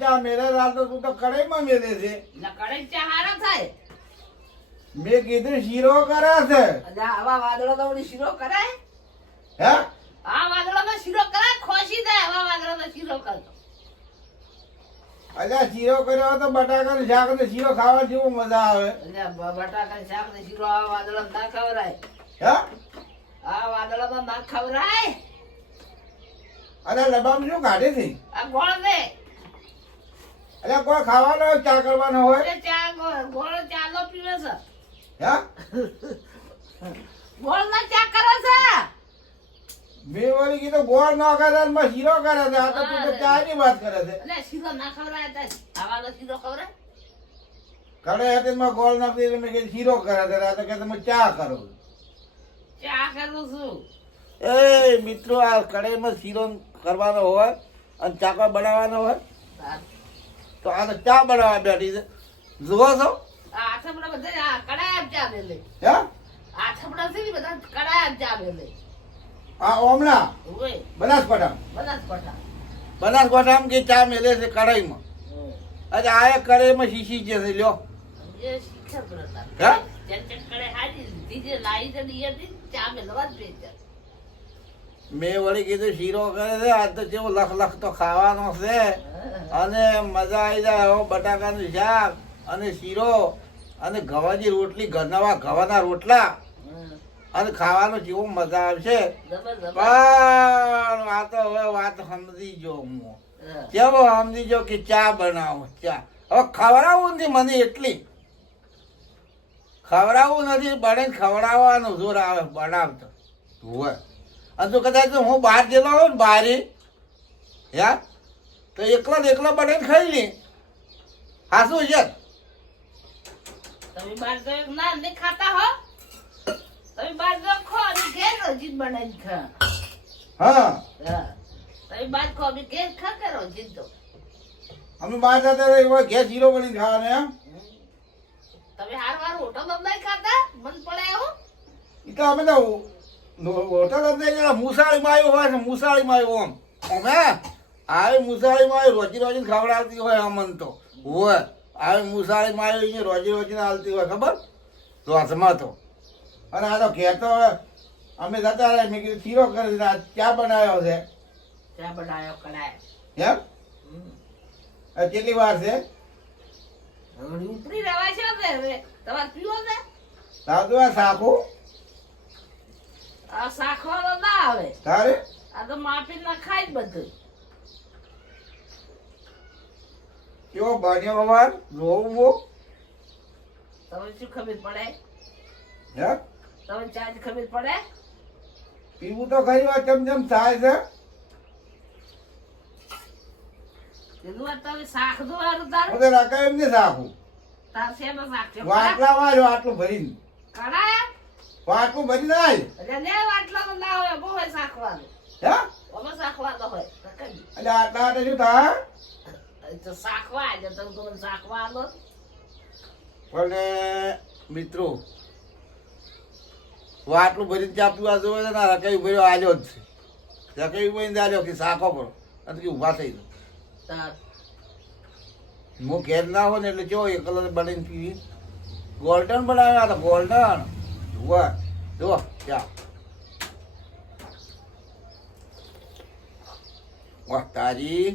ચા મેરે રાત તો તું તો કઢાઈમાં મેલે છે. કઢાઈ ચા હારા થાય. મેં કીધું શીરો કરે છે. અલ્યા આવા વાદળો તો વળી શીરો કરાય. હે આ વાદળો તો શીરો કરાય, ખોસી જાય આવા વાદળો તો શીરો કરતો. અલ્યા શીરો કર્યો તો બટાકાનું શાક ને શીરો ખાવા જેવો મજા આવે. અલ્યા બટાકા શાક ને શીરો આવા વાદળો ના ખવરાય. હે આ વાદળો તો ના ખવરાય. અરે લબામ શું કાઢી હતી? આ ગોળ દે. અલ્યા કોઈ ખાવાનો હોય, ચા કરવાનો હોય? એટલે ચા ગોળ ચા નો પીવે છે. હે ગોળ ના ચા કરે છે. મેં વળી કીધું ગોળ ન કરે ને માં શીરો કરે છે. આ તો તું તો ચા ની વાત કરે છે. એટલે શીરો ના ખવરાય તો આવા તો શીરો ખવરાય. કડે હતી માં ગોળ નાખી એટલે મેં કીધું શીરો કરે છે. આ તો કે તમે ચા કરો. ચા કરું છું. એ મિત્રો, આ કઢાઈમાં શીરો કરવાનો હોય અને ચાકો બનાવવાનો હોય તો આ તો ચા બનાવવા બેઠી છે. જુઓ છો? આ આથમડા બધા કડાય ચા મેલે. હે આથમડા છે ને બધા કડાય ચા મેલે. આ ઓમણા ઓય બનાસકાંઠા બનાસકાંઠા કે ચા મેલે છે કઢાઈમાં. અચ્છા આ એક કઢાઈમાં શીશી છે લ્યો. એ શિક્ષક હતા. હે ચેક કડાય હાજી દીજે લાઈ છે ને એ ચા મેલવા જ બેચ. મેં વળી કીધું શીરો કરે છે. આજ તો જેવો લખ તો ખાવાનો છે અને મજા આવી જાય. હવે બટાકાનું શાક અને શીરો અને ગવાની રોટલી, નવા ગવાના રોટલા અને ખાવાનો જેવો મજા આવશે. પણ આ તો હવે વાત સમજી જો હું કેવો સમજી જો કે ચા બનાવો. ચા હવે ખવડાવવું નથી મને, એટલી ખવડાવવું નથી, બને ખવડાવવાનું જોર આવે બનાવતો હોય. અને જો કદાચ હું બહાર ગયેલો હોઉં ને બહાર યાર તો એકલા બનાવીને ખાઈ લે. હા શું છે? તમે બાર તો ના નહીં ખાતા હો. તમે બાર તો ખો અને ઘેર રોજીત બનાવીને ખા. હા તમે બાર ખો અને ઘેર ખા કે રોજીત તો. અમે બહાર જતા હોય ઘેર શીરો બની ખાવાનો એમ. તમે હાર હોટલ નહીં ખાતા મન પડે એવું. એ તો અમે તો હોટલ જ નહીં, મુસાળીમાં આવ્યો હોય છે. મુસાળીમાં આવ્યો આમ અમે આવે મુસાળીમાં આવ્યો રોજી ખવડાવતી હોય અમન તો હોય. આવે મુસાળીમાં આવ્યો અહીંયા રોજીને હાલતી હોય ખબર રોસમાં તો. અને આ તો ઘેર તો અમે જતા રહે. મેં કીધું શીરો કરી દીધા, ચા બનાવ્યો છે. ચા બનાવ્યો કડાય. એમ કેટલી વાર છે? ઉપરી રવા છે હવે તમારે પીવો ને તારું આ સાખું આ શાખવાનો ના આવે. તારે આ તો માપી ના ખાય જ બધું. કેવો બન્યો વાર જોવું? તમે શું ખબર પડે? હે તમે ચા જ ખબર પડે? પીવું તો ખરી વાર ચમ થાય છે. પેલું આ તમે શાક દો હારું તાર. હું તો રકાય એમ નહીં સાખું. તાર શેનો શાક છે? વાટલા વાળો આટલું ભરીને કડાયા? વાટલું ભરી નાય. એટલે ને વાટલા તો ના હોય બહુ હોય શાકવાનું. હે અમે શાકવાનો હોય રકાઈ. એટલે આટલા આટલે શું થાય? તો શાકવા આજે તમે તમને શાકવા આલો. પણ મિત્રો વાટલું ભરીને ચા પીવા જોવે છે ને રકાઈ ભર્યો આલ્યો જ છે. રકાઈ ભરીને આલ્યો કે શાકો પડો અને કે ઊભા થઈ જાઓ. તાર હું ઘેર ના હોય ને એટલે જો એ કલર બનાવીને પીવી. ગોલ્ડન બનાવ્યા હતા ગોલ્ડન. જુઓ ચા. વાહ તારી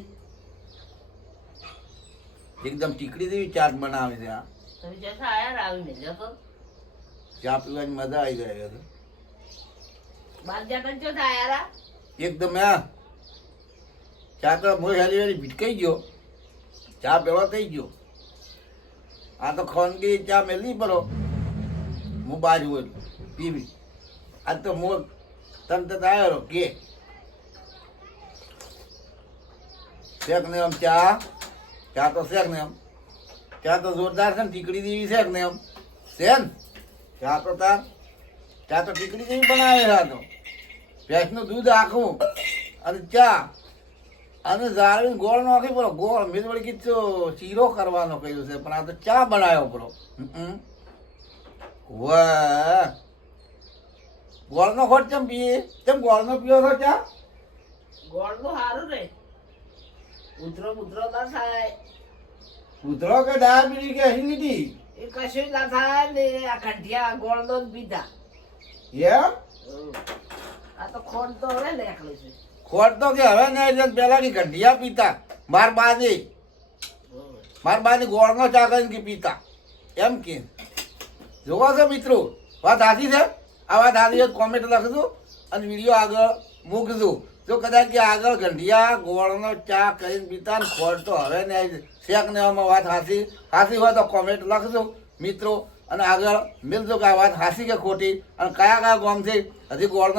એકદમ ટીકડી જેવી ચાટ બનાવે છે. આ તમે જતા આયા આવીને જતો ચા પીવાની મજા આવી જાય. બાર જતા જો આયા એકદમ હા ચા તો મોય હાલી હાલી ભીટકાઈ ગયો. ચા પેલો થઈ ગયો. આ તો ખાનગી ચા મેલી પડો હું બાજુ હોય પીવી. આજ તો મો તંત આવ્યો કે શેક ને એમ ચા ચા તો શેક ને એમ ચા તો જોરદાર છે ને ટીકડી જેવી શેક ને એમ છે ને ચા તો તાર ચા તો ટીકડી જેવી બનાવે છે. આ તો ભેંસનું દૂધ આખું અને ચા અને જાળવીને ગોળ નાખી પડો. ગોળ મેં વળી કીધું શીરો કરવાનો કહ્યું છે પણ આ તો ચા બનાવ્યો પડો. વાહ ગોળનો ખોટ કેમ પીએ? કેમ ગોળનો પીવો છો ચા? ગોળ તો સારું રે. ઉધરો ઉધરો ના થાય ઉધરો કે ડાયાબિટીસ કે એસિડિટી એ કશું ના થાય ને આ કંઠિયા ગોળનો જ પીધા એમ આ તો ખોટ તો હવે નીકળી છે ખોટ તો કે હવે ને પેલા કે ગંઢિયા પીતા માર બાની ગોળનો ચા કરીને કે પીતા એમ કે જોવો છો મિત્રો વાત સાચી છે આ વાત સાચી છે કોમેન્ટ લખજો અને વિડીયો આગળ મૂકજો જો કદાચ કે આગળ ગંઢિયા ગોળનો ચા કરીને પીતા ને ખોટ તો હવે ને શેક નેવામાં વાત સાચી હોય તો કોમેન્ટ લખજો મિત્રો અને આગળ મિલજો કે આ વાત સાચી કે ખોટી અને કયા ગામથી હજી ગોળનો